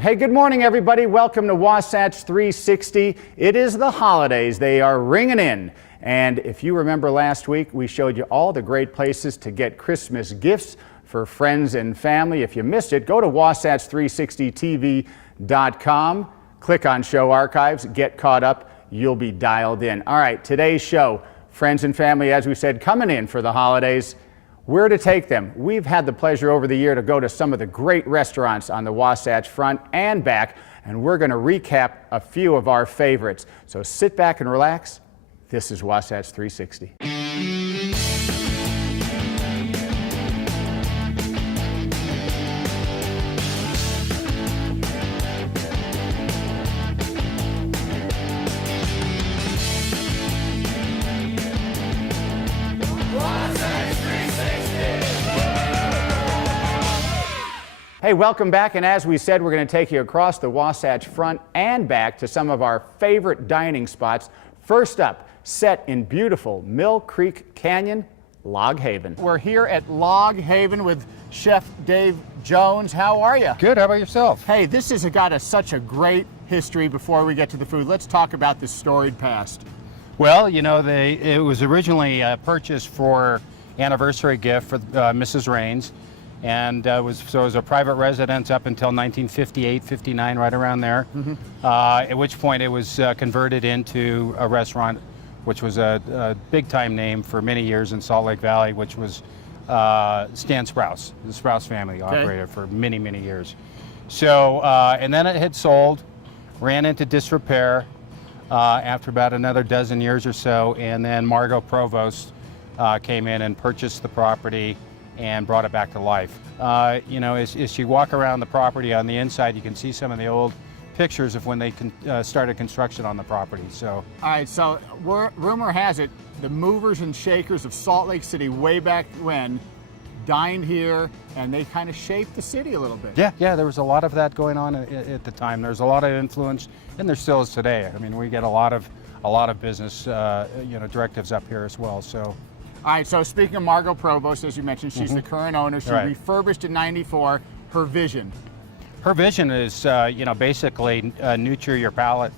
Hey, good morning, everybody. Welcome to Wasatch 360. It is the holidays. They are ringing in. And if you remember last week, we showed you all the great places to get Christmas gifts for friends and family. If you missed it, go to wasatch360tv.com, click on Show Archives, get caught up. You'll be dialed in. All right, today's show, friends and family, as we said, coming in for the holidays. Where to take them? We've had the pleasure over the year to go to some of the great restaurants on the Wasatch Front and back, and we're going to recap a few of our favorites. So sit back and relax. This is Wasatch 360. Hey, welcome back, and as we said, we're going to take you across the Wasatch Front and back to some of our favorite dining spots. First up, set in beautiful Mill Creek Canyon, Log Haven. We're here at Log Haven with Chef Dave Jones. How are you? Good. How about yourself? Hey, this has got such a great history. Before we get to the food, let's talk about the storied past. Well, you know, it was originally purchased for anniversary gift for Mrs. Raines. And it was a private residence up until 1958, 59, right around there. At which point it was converted into a restaurant, which was a big-time name for many years in Salt Lake Valley, which was Stan Sprouse. The Sprouse family operated for many, many years. So, and then it had sold, ran into disrepair after about another dozen years or so, and then Margot Provost came in and purchased the property and brought it back to life. You know, as you walk around the property on the inside, you can see some of the old pictures of when they started construction on the property. So, all right, so rumor has it the movers and shakers of Salt Lake City way back when dined here, and they kind of shaped the city a little bit. Yeah, there was a lot of that going on at the time. There's a lot of influence, and there still is today. I mean, we get a lot of business, you know, directives up here as well. So. All right, so speaking of Margot Provost, as you mentioned, she's the current owner. She refurbished in '94. Her vision? Her vision is, you know, basically nurture your palate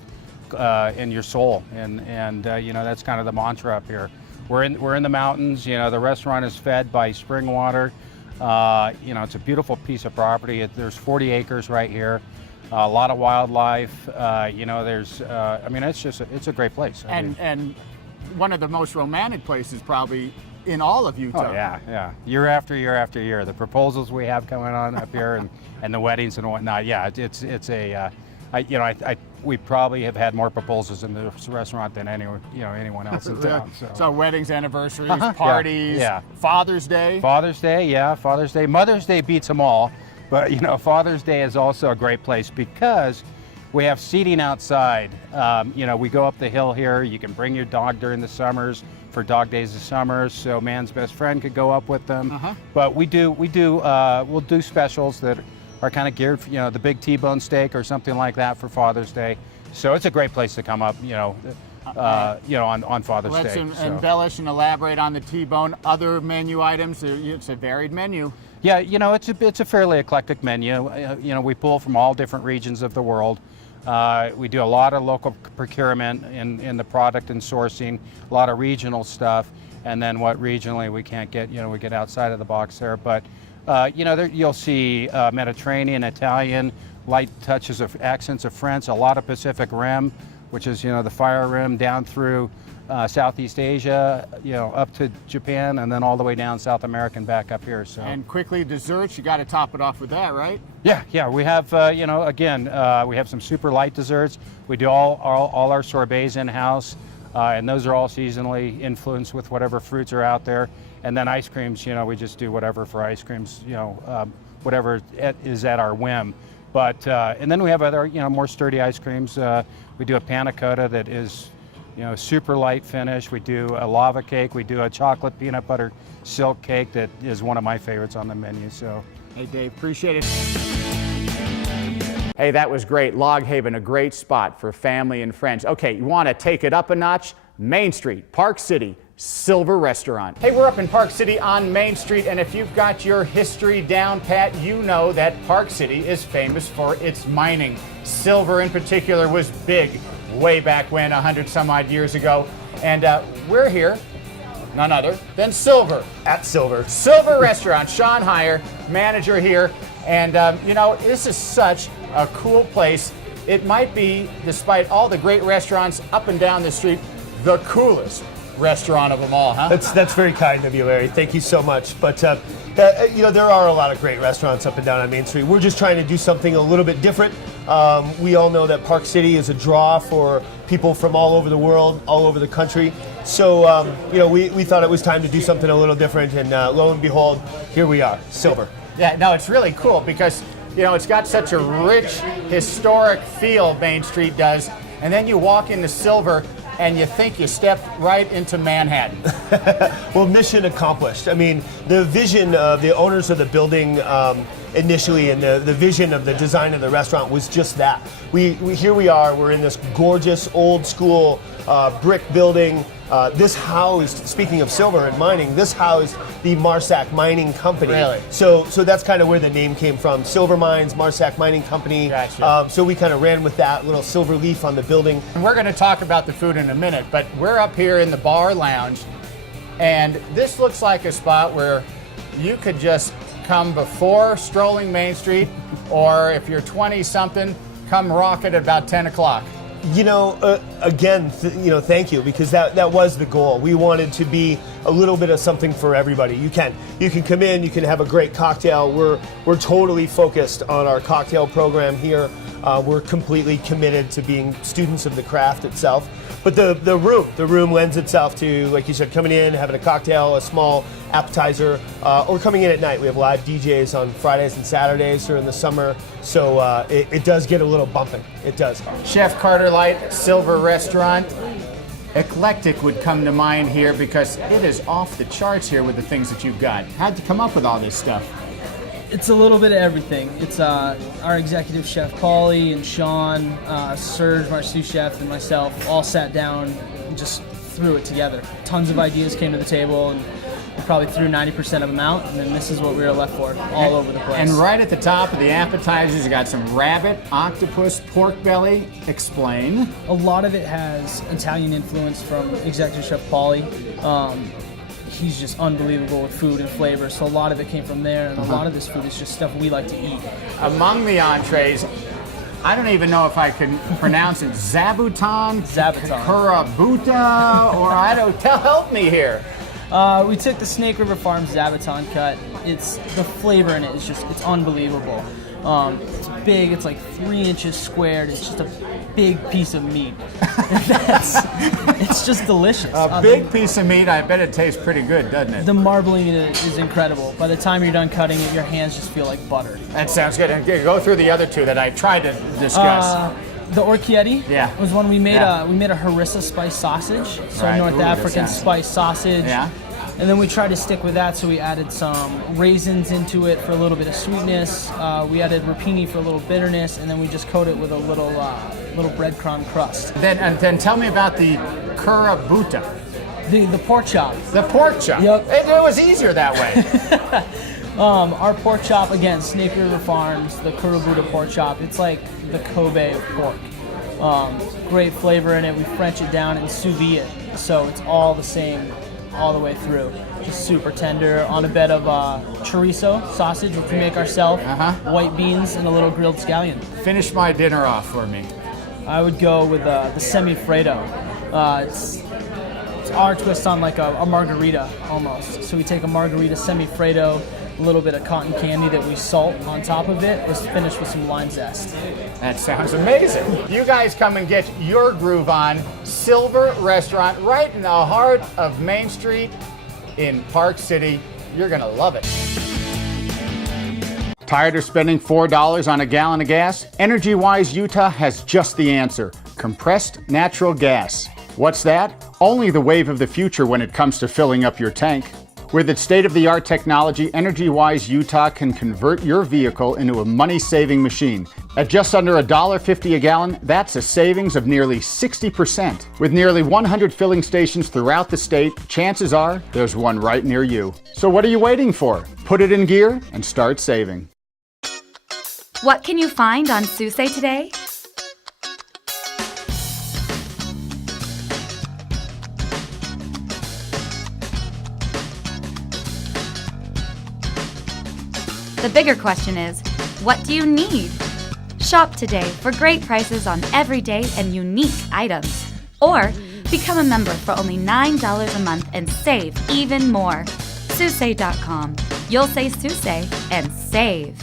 and your soul, and you know, that's kind of the mantra up here. We're in the mountains. You know, the restaurant is fed by spring water. You know, it's a beautiful piece of property. There's 40 acres right here. A lot of wildlife. You know, there's. I mean, it's a great place. And one of the most romantic places probably in all of Utah. Oh, yeah. Year after year after year. The proposals we have going on up here and the weddings and whatnot. Yeah, it's a, we probably have had more proposals in this restaurant than anyone else in town. So weddings, anniversaries, parties, Father's Day. Father's Day. Mother's Day beats them all. But, you know, Father's Day is also a great place because we have seating outside. You know, we go up the hill here. You can bring your dog during the summers for dog days of summer, so man's best friend could go up with them. But we'll do specials that are kind of geared for, you know, the big T-bone steak or something like that for Father's Day. So it's a great place to come up, you know, on Father's Day. Let's embellish and elaborate on the T-bone. Other menu items. It's a varied menu. Yeah, you know, it's a fairly eclectic menu. You know, we pull from all different regions of the world. We do a lot of local procurement in the product and sourcing, a lot of regional stuff, and then what regionally we can't get, you know, we get outside of the box there. But, you know, you'll see Mediterranean, Italian, light touches of accents of French, a lot of Pacific Rim, which is, you know, the fire rim down through Southeast Asia, you know, up to Japan, and then all the way down South America and back up here. So. And quickly, desserts, you got to top it off with that, right? Yeah. We have, you know, again, we have some super light desserts. We do all our sorbets in-house, and those are all seasonally influenced with whatever fruits are out there. And then ice creams, you know, we just do whatever for ice creams, you know, whatever is at our whim. But, and then we have other, you know, more sturdy ice creams. We do a panna cotta that is, you know, super light finish. We do a lava cake. We do a chocolate peanut butter silk cake that is one of my favorites on the menu. So, hey, Dave, appreciate it. Hey, that was great. Log Haven, a great spot for family and friends. Okay, you want to take it up a notch? Main Street, Park City, Silver Restaurant. Hey, we're up in Park City on Main Street, and if you've got your history down pat, you know that Park City is famous for its mining. Silver in particular was big way back when, 100 some odd years ago. And we're here, none other than Silver. At Silver. Silver Restaurant. Sean Heyer, manager here. And you know, this is such a cool place. It might be, despite all the great restaurants up and down the street, the coolest restaurant of them all, huh? That's very kind of you, Larry. Thank you so much. But you know, there are a lot of great restaurants up and down on Main Street. We're just trying to do something a little bit different. We all know that Park City is a draw for people from all over the world, all over the country. So you know, we thought it was time to do something a little different, and lo and behold, here we are, Silver. Yeah, no, it's really cool because, you know, it's got such a rich, historic feel, Main Street does, and then you walk into Silver and you think you stepped right into Manhattan. Well, mission accomplished. I mean, the vision of the owners of the building initially, and the vision of the design of the restaurant was just that. Here we are, we're in this gorgeous old school brick building. This housed, speaking of silver and mining, this housed the Marsac Mining Company. Really? So that's kind of where the name came from. Silver Mines, Marsac Mining Company. Gotcha. So we kind of ran with that little silver leaf on the building. And we're going to talk about the food in a minute, but we're up here in the bar lounge, and this looks like a spot where you could just come before strolling Main Street, or if you're 20-something, come rock it at about 10 o'clock. You know, again, you know, thank you, because that was the goal. We wanted to be a little bit of something for everybody. You can come in, you can have a great cocktail. We're totally focused on our cocktail program here. We're completely committed to being students of the craft itself. But the room lends itself to, like you said, coming in, having a cocktail, a small appetizer, or coming in at night. We have live DJs on Fridays and Saturdays during the summer, so it does get a little bumping. It does. Chef Carter Light, Silver Restaurant. Eclectic would come to mind here because it is off the charts here with the things that you've got. How'd you come up with all this stuff? It's a little bit of everything. It's our executive chef, Paulie and Sean, Serge, our sous chef, and myself all sat down and just threw it together. Tons of ideas came to the table, and we probably threw 90% of them out, and then this is what we were left for, all over the place. And right at the top of the appetizers, you got some rabbit, octopus, pork belly. Explain. A lot of it has Italian influence from executive chef Paulie. He's just unbelievable with food and flavor, so a lot of it came from there, and a lot of this food is just stuff we like to eat. Among the entrees, I don't even know if I can pronounce it. Zabuton, Kurabuta, or I don't. Help me here. We took the Snake River Farms Zabuton cut. It's the flavor in it is just, it's unbelievable. It's big, it's like 3 inches squared. It's just a big piece of meat. It's just delicious. A big piece of meat, I bet it tastes pretty good, doesn't it? The marbling in it is incredible. By the time you're done cutting it, your hands just feel like butter. That sounds good. And go through the other two that I tried to discuss. The orchietti was one we made. Yeah. We made a harissa spice sausage, so Right. North Ooh, that African sounds- spice sausage. Yeah. And then we tried to stick with that, so we added some raisins into it for a little bit of sweetness. We added rapini for a little bitterness, and then we just coat it with a little breadcrumb crust. Then tell me about the Kurabuta, The pork chop. the pork chop. Yep. It was easier that way. Our pork chop, again, Snake River Farms, the Kurabuta pork chop. It's like the Kobe of pork. Great flavor in it. We French it down and sous vide it, so it's all the same all the way through. Just super tender on a bed of chorizo sausage, which we make ourselves, white beans, and a little grilled scallion. Finish my dinner off for me. I would go with the semi-Fredo. It's our twist on like a margarita almost. So we take a margarita semi-Fredo, a little bit of cotton candy that we salt on top of it. It's finished with some lime zest. That sounds amazing. You guys come and get your groove on. Silver Restaurant, right in the heart of Main Street in Park City. You're gonna love it. Tired of spending $4 on a gallon of gas? EnergyWise Utah has just the answer: compressed natural gas. What's that? Only the wave of the future when it comes to filling up your tank. With its state-of-the-art technology, EnergyWise Utah can convert your vehicle into a money-saving machine. At just under $1.50 a gallon, that's a savings of nearly 60%. With nearly 100 filling stations throughout the state, chances are there's one right near you. So what are you waiting for? Put it in gear and start saving. What can you find on Susay today? The bigger question is, what do you need? Shop today for great prices on everyday and unique items. Or become a member for only $9 a month and save even more. Susay.com. You'll say Susay and save.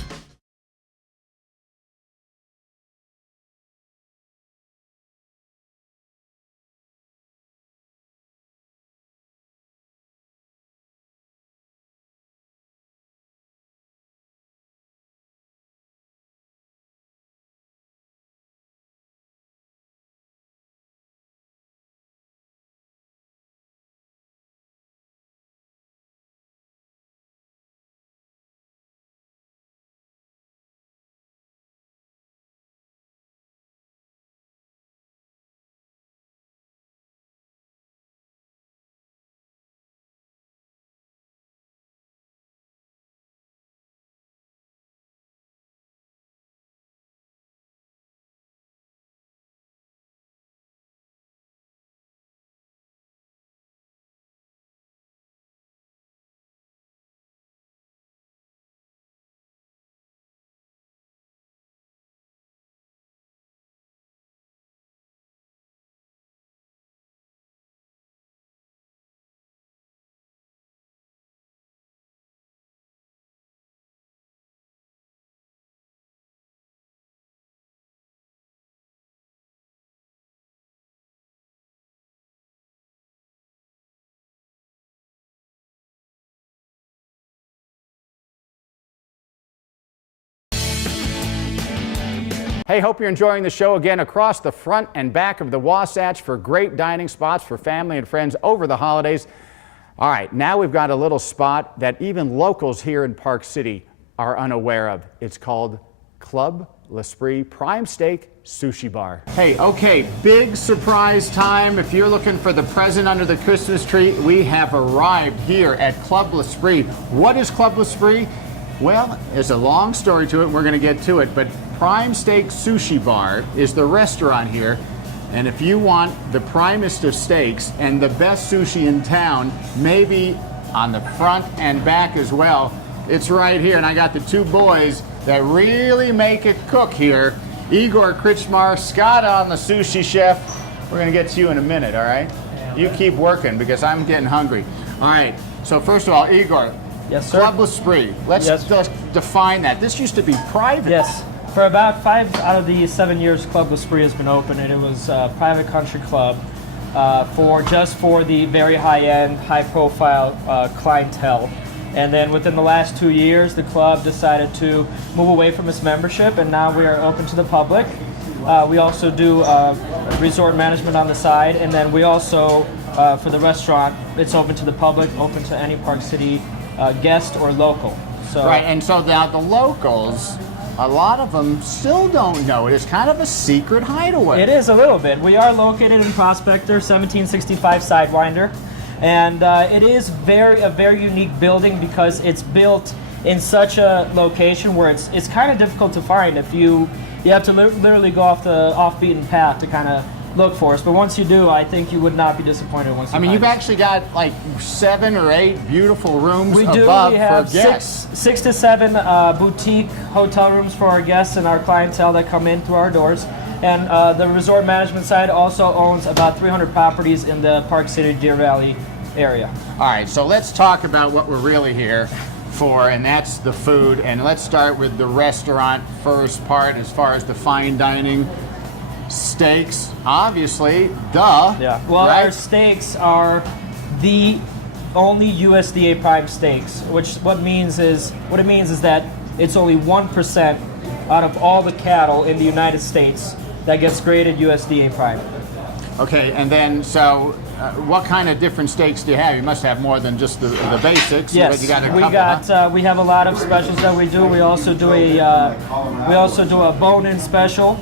Hey, hope you're enjoying the show again across the front and back of the Wasatch for great dining spots for family and friends over the holidays. All right, now we've got a little spot that even locals here in Park City are unaware of. It's called Club L'Esprit Prime Steak Sushi Bar. Hey, okay, big surprise time. If you're looking for the present under the Christmas tree, we have arrived here at Club L'Esprit. What is Club L'Esprit? Well, there's a long story to it, and we're going to get to it, but Prime Steak Sushi Bar is the restaurant here, and if you want the primest of steaks and the best sushi in town, maybe on the front and back as well, it's right here. And I got the two boys that really make it cook here, Igor Krichmar, Scott on the sushi chef. We're going to get to you in a minute, all right? You keep working because I'm getting hungry. All right, so first of all, Igor. Yes, sir. Club L'Esprit. Let's just define that. This used to be private. Yes. For about 5 out of the 7 years Club L'Esprit has been open, and it was a private country club for the very high-end, high-profile clientele. And then within the last 2 years, the club decided to move away from its membership, and now we are open to the public. We also do resort management on the side, and then we also, for the restaurant, it's open to the public, open to any Park City guest or local. So, right, and so now the locals, a lot of them still don't know it. It's kind of a secret hideaway. It is a little bit. We are located in Prospector, 1765 Sidewinder, and it is a very unique building because it's built in such a location where it's kind of difficult to find. If you have to literally go off the off-beaten path to kind of look for us, but once you do, I think you would not be disappointed once you find you've us. actually got like 7 or 8 beautiful rooms We do. above We have for guests. six to seven boutique hotel rooms for our guests and our clientele that come in through our doors. And the resort management side also owns about 300 properties in the Park City, Deer Valley area. All right, so let's talk about what we're really here for, and that's the food. And let's start with the restaurant first part as far as the fine dining. Steaks, obviously, duh. Yeah. Well, right? our steaks are the only USDA prime steaks, what it means is that it's only 1% out of all the cattle in the United States that gets graded USDA prime. Okay, and then so what kind of different steaks do you have? You must have more than just the basics. Yes, but you got a we couple, got huh? we have a lot of specials that we do. We also do a bone-in special.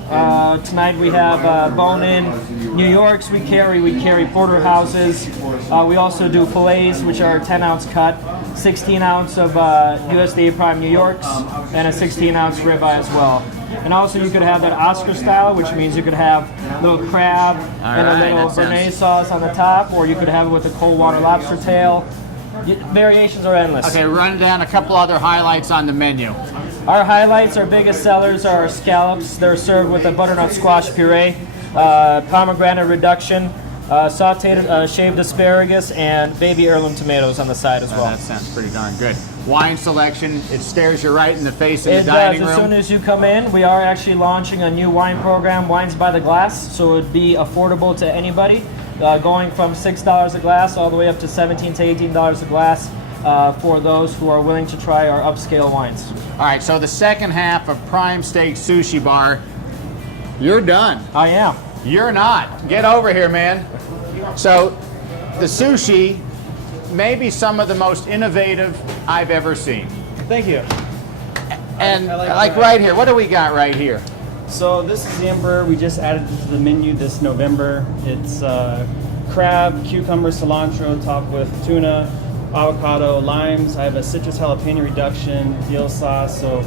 Tonight we have bone-in New Yorks. We carry porterhouses. We also do fillets, which are 10-ounce cut, 16-ounce of USDA Prime New Yorks, and a 16-ounce ribeye as well. And also you could have that Oscar style, which means you could have a little crab and a little béarnaise sauce on the top, or you could have it with a cold water lobster tail. Variations are endless. Okay, run down a couple other highlights on the menu. Our highlights, our biggest sellers are our scallops. They're served with a butternut squash puree, pomegranate reduction, sauteed shaved asparagus, and baby heirloom tomatoes on the side as well. That sounds pretty darn good. Wine selection, it stares you right in the face in It the dining does. room. As soon as you come in, we are actually launching a new wine program, Wines by the Glass, so it would be affordable to anybody, going from $6 a glass all the way up to $17 to $18 a glass for those who are willing to try our upscale wines. All right, so the second half of Prime Steak Sushi Bar, you're done. I am. You're not. Get over here, man. So the sushi may be some of the most innovative I've ever seen. Thank you. And I like that. right here, what do we got right here? So this is the Emperor. We just added it to the menu this November. It's crab, cucumber, cilantro topped with tuna, avocado, limes. I have a citrus jalapeno reduction, dill sauce, so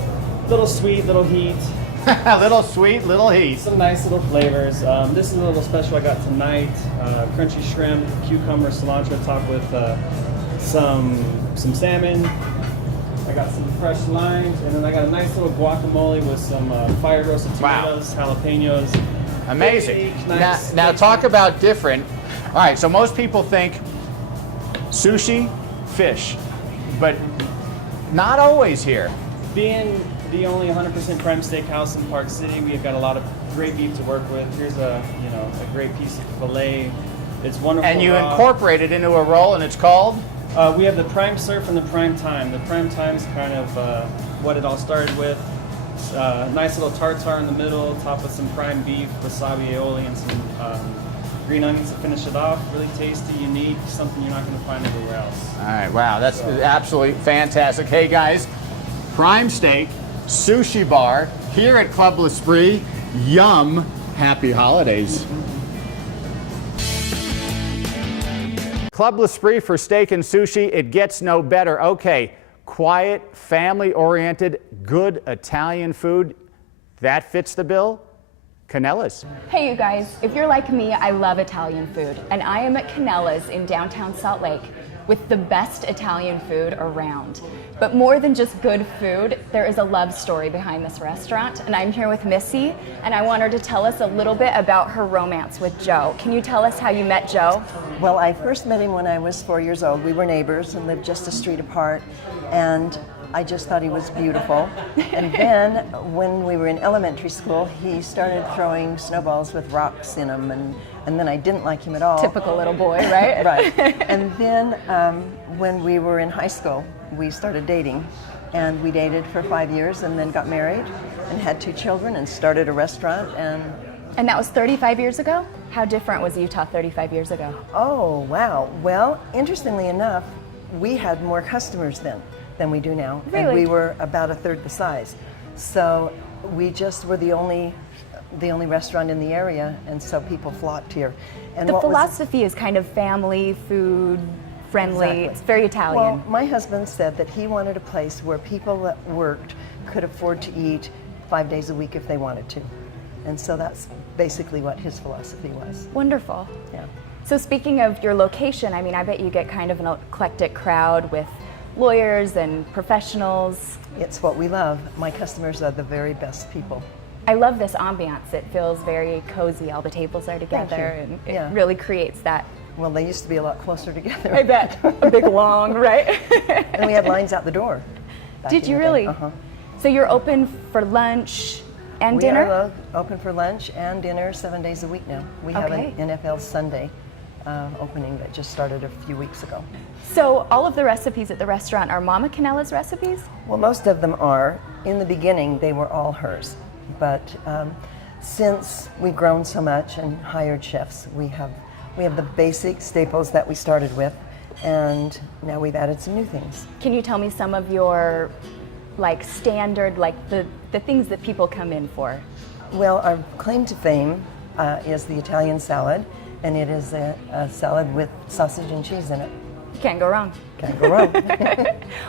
little sweet, little heat. A little sweet, little heat. Some nice little flavors. This is a little special I got tonight. Crunchy shrimp, cucumber, cilantro topped with some salmon. I got some fresh limes, and then I got a nice little guacamole with some fire roasted tomatoes, jalapenos. Amazing. Big, nice. Now talk about different. All right, so most people think sushi, fish, but not always here. Being the only 100% prime steakhouse in Park City, we've got a lot of great beef to work with. Here's a great piece of filet. It's wonderful. And you raw. incorporate it into a roll, and it's called? We have the prime surf and the prime time. The prime time's kind of what it all started with. Nice little tartare in the middle, topped with some prime beef, wasabi aioli, and some green onions to finish it off. Really tasty, unique, something you're not going to find anywhere else. All right, wow, that's absolutely fantastic. Hey guys, Prime Steak Sushi Bar here at Club L'Esprit. Yum! Happy holidays. Club L'Esprit for steak and sushi, it gets no better. Okay, quiet, family-oriented, good Italian food. That fits the bill? Canella's. Hey you guys, if you're like me, I love Italian food, and I am at Canella's in downtown Salt Lake with the best Italian food around. But more than just good food, there is a love story behind this restaurant, and I'm here with Missy, and I want her to tell us a little bit about her romance with Joe. Can you tell us how you met Joe? Well, I first met him when I was 4 years old. We were neighbors and lived just a street apart, and I just thought he was beautiful. And then when we were in elementary school, he started throwing snowballs with rocks in them, and then I didn't like him at all. Typical little boy, right? Right. And then when we were in high school, we started dating, and we dated for 5 years and then got married and had 2 children and started a restaurant. And that was 35 years ago? How different was Utah 35 years ago? Oh, wow. Well, interestingly enough, we had more customers then than we do now. Really? And we were about a third the size. So we just were the only restaurant in the area, and so people flocked here. And The what was- philosophy is kind of family, food, friendly. Exactly. It's very Italian. Well, my husband said that he wanted a place where people that worked could afford to eat 5 days a week if they wanted to. And so that's basically what his philosophy was. Wonderful. Yeah. So speaking of your location, I mean, I bet you get kind of an eclectic crowd with lawyers and professionals. It's what we love. My customers are the very best people. I love this ambiance. It feels very cozy. All the tables are together, you. and it Yeah. really creates that. Well, they used to be a lot closer together. I bet. A big long, right? And we had lines out the door. back Did in you the day. really? Uh-huh. So you're open for lunch and We dinner? are open for lunch and dinner 7 days a week now. We have Okay. an NFL Sunday opening that just started a few weeks ago. So all of the recipes at the restaurant are Mama Canella's recipes? Well, most of them are. In the beginning, they were all hers. But since we've grown so much and hired chefs, we have the basic staples that we started with, and now we've added some new things. Can you tell me some of your like standard, like the things that people come in for? Well, our claim to fame is the Italian salad, and it is a salad with sausage and cheese in it. Can't go wrong. Can't go wrong.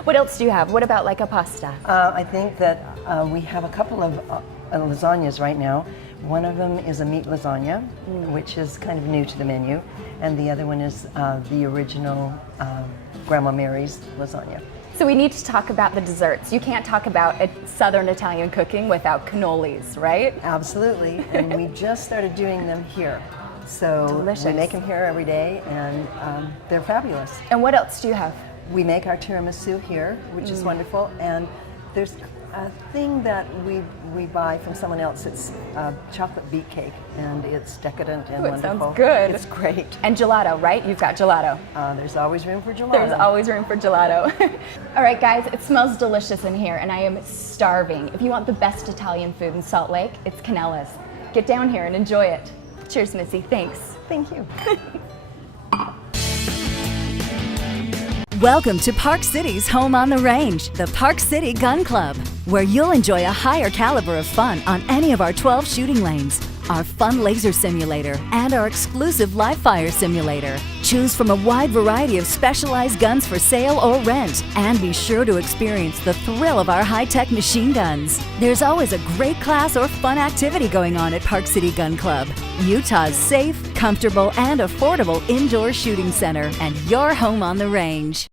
What else do you have? What about like a pasta? I think that we have a couple of lasagnas right now. One of them is a meat lasagna, which is kind of new to the menu, and the other one is the original Grandma Mary's lasagna. So we need to talk about the desserts. You can't talk about Southern Italian cooking without cannolis, right? Absolutely, and we just started doing them here. So Delicious. we make them here every day, and they're fabulous. And what else do you have? We make our tiramisu here, which is wonderful, and there's a thing that we buy from someone else. It's chocolate beet cake, and it's decadent and Ooh, it wonderful. sounds good. It's great. And gelato, right? You've got gelato. There's always room for gelato. There's always room for gelato. All right, guys, it smells delicious in here, and I am starving. If you want the best Italian food in Salt Lake, it's Canella's. Get down here and enjoy it. Cheers, Missy. Thanks. Thank you. Welcome to Park City's home on the range, the Park City Gun Club, where you'll enjoy a higher caliber of fun on any of our 12 shooting lanes, our fun laser simulator, and our exclusive live fire simulator. Choose from a wide variety of specialized guns for sale or rent, and be sure to experience the thrill of our high-tech machine guns. There's always a great class or fun activity going on at Park City Gun Club, Utah's safe, comfortable, and affordable indoor shooting center, and your home on the range.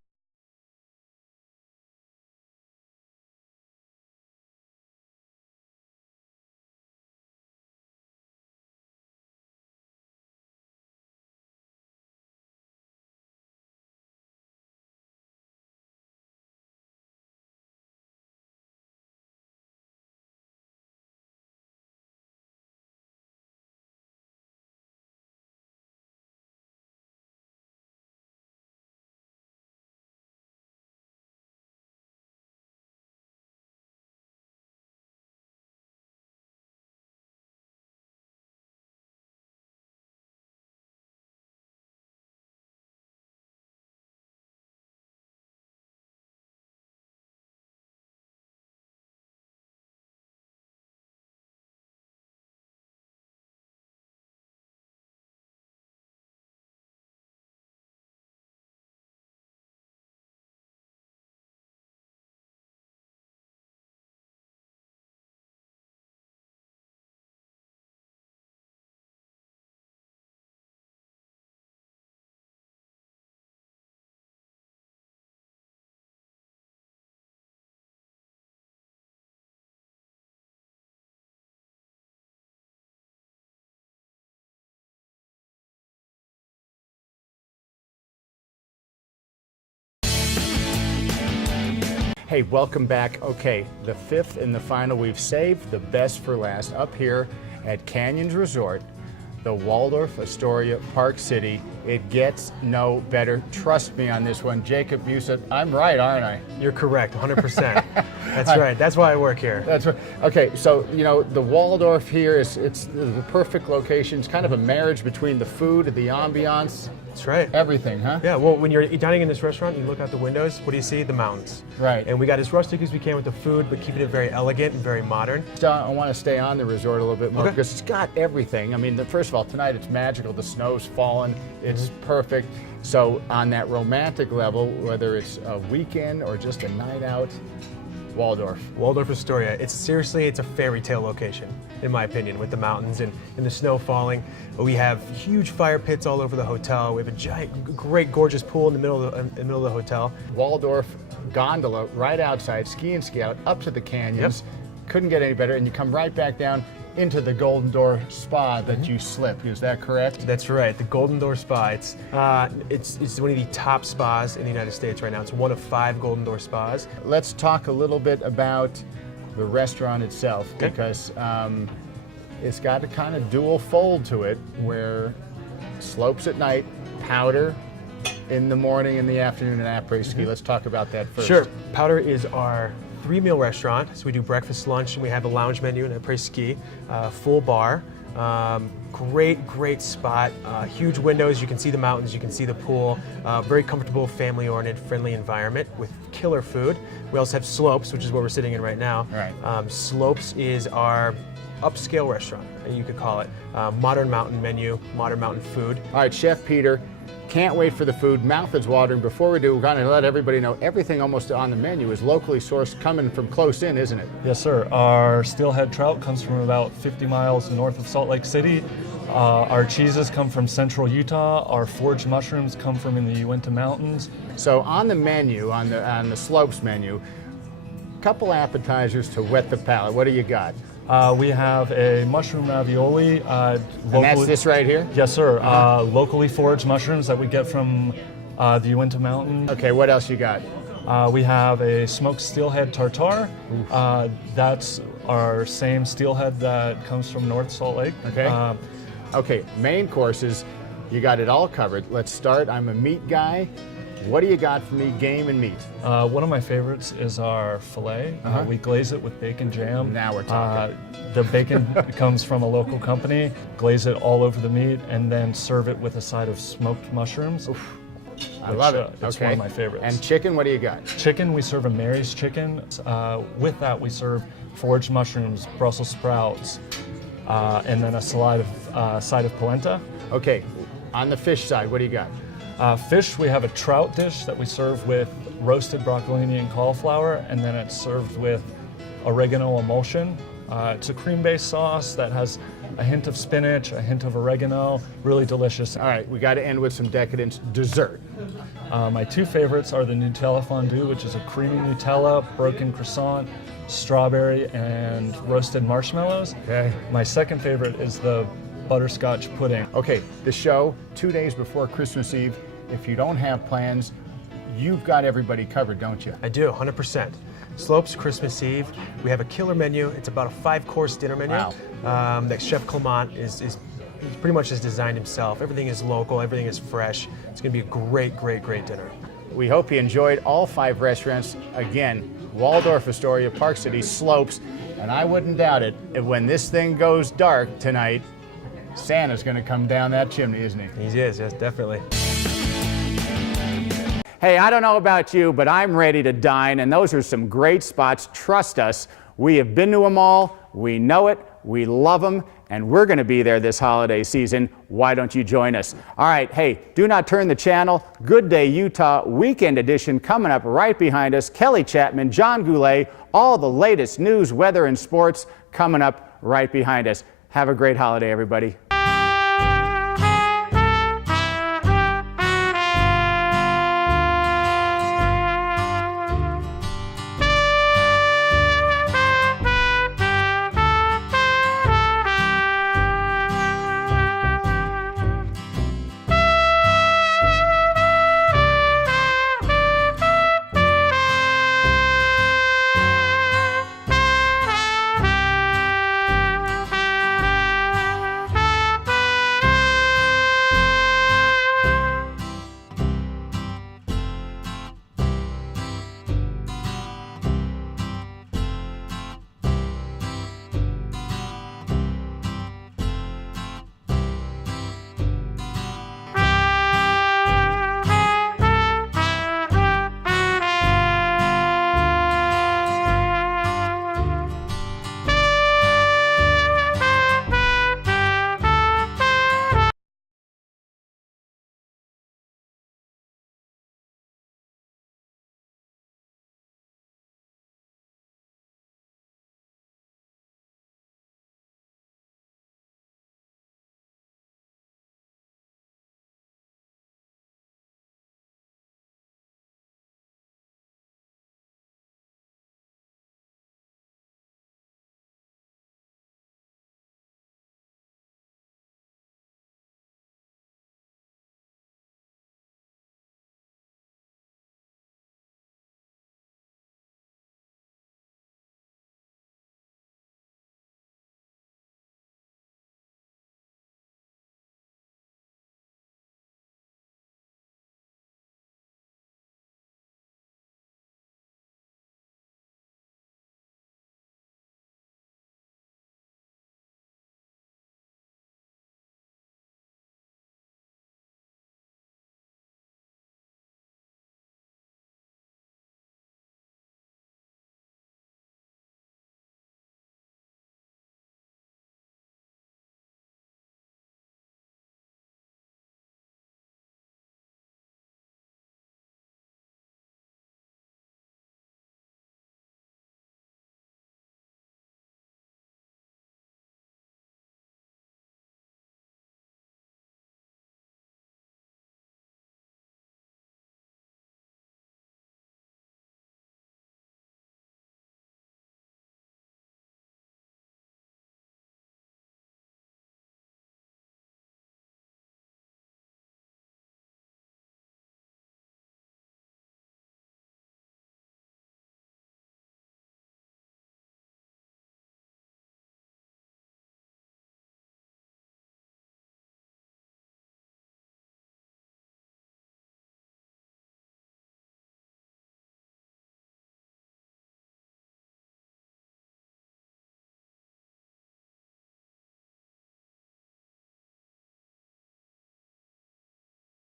Hey, welcome back. Okay, the fifth and the final, we've saved the best for last up here at Canyons Resort, the Waldorf Astoria Park City. It gets no better. Trust me on this one. Jacob, you said, I'm right, aren't I? You're correct, 100%. That's right. That's why I work here. That's right. Okay, so, you know, the Waldorf here it's the perfect location. It's kind of a marriage between the food, the ambiance. That's right. Everything, huh? Yeah, well, when you're dining in this restaurant, you look out the windows, what do you see? The mountains. Right. And we got as rustic as we can with the food, but keeping it very elegant and very modern. So I want to stay on the resort a little bit more Okay. because it's got everything. I mean, first of all, tonight it's magical. The snow's fallen. It's perfect. So on that romantic level, whether it's a weekend or just a night out, Waldorf. Waldorf Astoria, it's a fairy tale location, in my opinion, with the mountains and the snow falling. We have huge fire pits all over the hotel. We have a giant, great, gorgeous pool in the middle of the hotel. Waldorf gondola right outside, ski and ski out, up to the canyons. Yep. Couldn't get any better. And you come right back down into the Golden Door Spa that you slip. Is that correct? That's right, the Golden Door Spa. It's one of the top spas in the United States right now. It's one of 5 Golden Door spas. Let's talk a little bit about the restaurant itself, Okay. because it's got a kind of dual fold to it, where slopes at night, powder in the morning, in the afternoon, and après ski. Let's talk about that first. Sure. Powder is our 3-meal restaurant. So we do breakfast, lunch, and we have a lounge menu and a après-ski, full bar. Great spot. Huge windows. You can see the mountains. You can see the pool. Very comfortable, family-oriented, friendly environment with killer food. We also have Slopes, which is where we're sitting in right now. Right. Slopes is our upscale restaurant, you could call it. Modern mountain menu, modern mountain food. All right, Chef Peter, can't wait for the food. Mouth is watering. Before we do, we're going to let everybody know everything almost on the menu is locally sourced, coming from close in, isn't it? Yes, sir. Our steelhead trout comes from about 50 miles north of Salt Lake City. Our cheeses come from central Utah. Our foraged mushrooms come from in the Uinta Mountains. So on the menu, on the Slopes menu, couple appetizers to whet the palate. What do you got? We have a mushroom ravioli. And that's this right here? Yes, sir. Locally foraged mushrooms that we get from the Uinta Mountain. Okay, what else you got? We have a smoked steelhead tartare. That's our same steelhead that comes from North Salt Lake. Okay. Okay, main courses, you got it all covered. Let's start. I'm a meat guy. What do you got for me, game and meat? One of my favorites is our filet. We glaze it with bacon jam. Now we're talking. The bacon comes from a local company, glaze it all over the meat, and then serve it with a side of smoked mushrooms. Oof. I love it. It's Okay. one of my favorites. And chicken, what do you got? Chicken, we serve a Mary's chicken. With that, we serve foraged mushrooms, Brussels sprouts, and then a side of polenta. Okay, on the fish side, what do you got? Fish, we have a trout dish that we serve with roasted broccolini and cauliflower, and then it's served with oregano emulsion. It's a cream-based sauce that has a hint of spinach, a hint of oregano, really delicious. All right, we got to end with some decadent dessert. My two favorites are the Nutella fondue, which is a creamy Nutella, broken croissant, strawberry, and roasted marshmallows. Okay. My second favorite is the butterscotch pudding. Okay, the show, 2 days before Christmas Eve. If you don't have plans, you've got everybody covered, don't you? I do, 100%. Slopes, Christmas Eve. We have a killer menu. It's about a 5-course dinner menu. Wow. That Chef Clement is pretty much has designed himself. Everything is local, everything is fresh. It's gonna be a great dinner. We hope you enjoyed all 5 restaurants. Again, Waldorf Astoria, Park City, Slopes, and I wouldn't doubt it, if when this thing goes dark tonight, Santa's gonna come down that chimney, isn't he? He is, yes, definitely. Hey, I don't know about you, but I'm ready to dine, and those are some great spots. Trust us, we have been to them all, we know it, we love them, and we're going to be there this holiday season. Why don't you join us? All right, hey, do not turn the channel. Good Day Utah Weekend Edition coming up right behind us. Kelly Chapman, John Goulet, all the latest news, weather, and sports coming up right behind us. Have a great holiday, everybody.